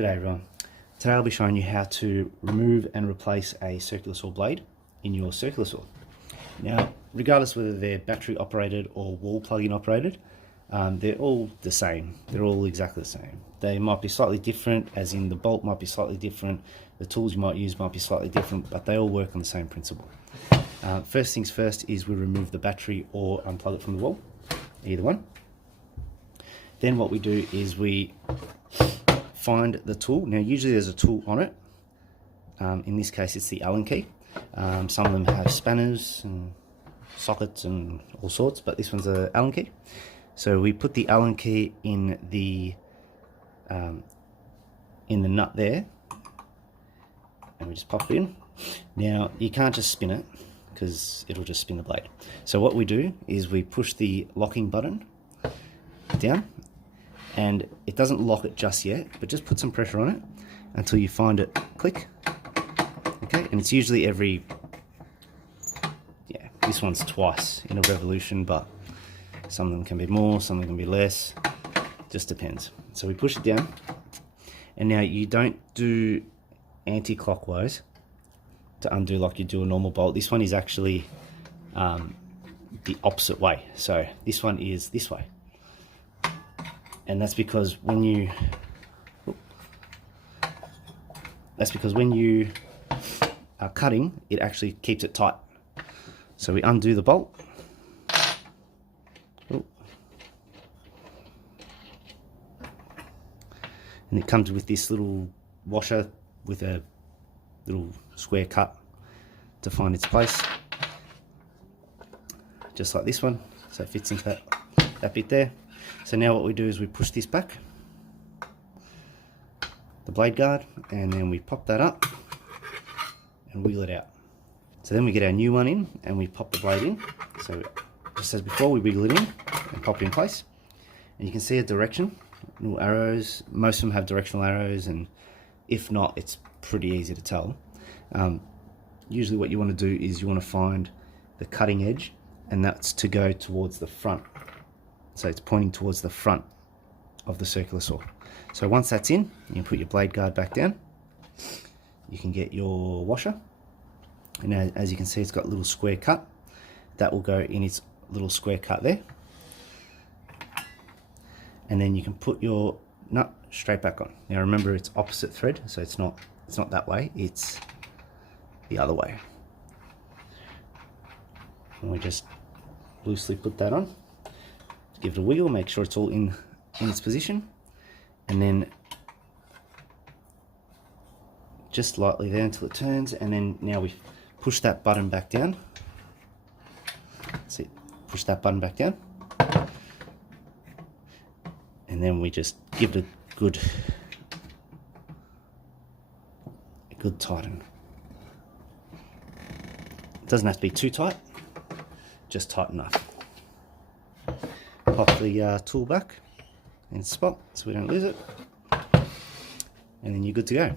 G'day everyone. Today I'll be showing you how to remove and replace a circular saw blade in your circular saw. Now, regardless whether they're battery operated or wall plug-in operated, they're all the same. They're all exactly the same. They might be slightly different, as in the bolt might be slightly different, the tools you might use might be slightly different, but they all work on the same principle. First things first is we remove the battery or unplug it from the wall, either one. Then what we do is we find the tool. Now usually there's a tool on it. In this case it's the Allen key. Some of them have spanners and sockets and all sorts, but this one's an Allen key. So we put the Allen key in the nut there, and we just pop it in. Now you can't just spin it because it'll just spin the blade. So what we do is we push the locking button down, and it doesn't lock it just yet, but just put some pressure on it until you find it click. Okay, and it's usually every, this one's twice in a revolution, but some of them can be more, some of them can be less, just depends. So we push it down, and now you don't do anti-clockwise to undo like you do a normal bolt. This one is actually the opposite way. So this one is this way. And that's because when you are cutting, it actually keeps it tight. So we undo the bolt. And it comes with this little washer with a little square cut to find its place, just like this one, so it fits into that bit there. So now what we do is we push this back, the blade guard, and then we pop that up and wiggle it out. So then we get our new one in and we pop the blade in. So just as before, we wiggle it in and pop it in place. And you can see a direction, little arrows. Most of them have directional arrows, and if not, it's pretty easy to tell. Usually what you want to do is you want to find the cutting edge, and that's to go towards the front. So it's pointing towards the front of the circular saw. So once that's in, you can put your blade guard back down. You can get your washer, and as you can see, it's got a little square cut. That will go in its little square cut there. And then you can put your nut straight back on. Now remember, it's opposite thread, so it's not that way, it's the other way. And we just loosely put that on. Give it a wiggle, make sure it's all in its position, and then just lightly there until it turns, and then now we push that button back down. That's it, push that button back down, and then we just give it a good tighten. It doesn't have to be too tight, just tight enough. Pop the tool back in its spot so we don't lose it, and then you're good to go.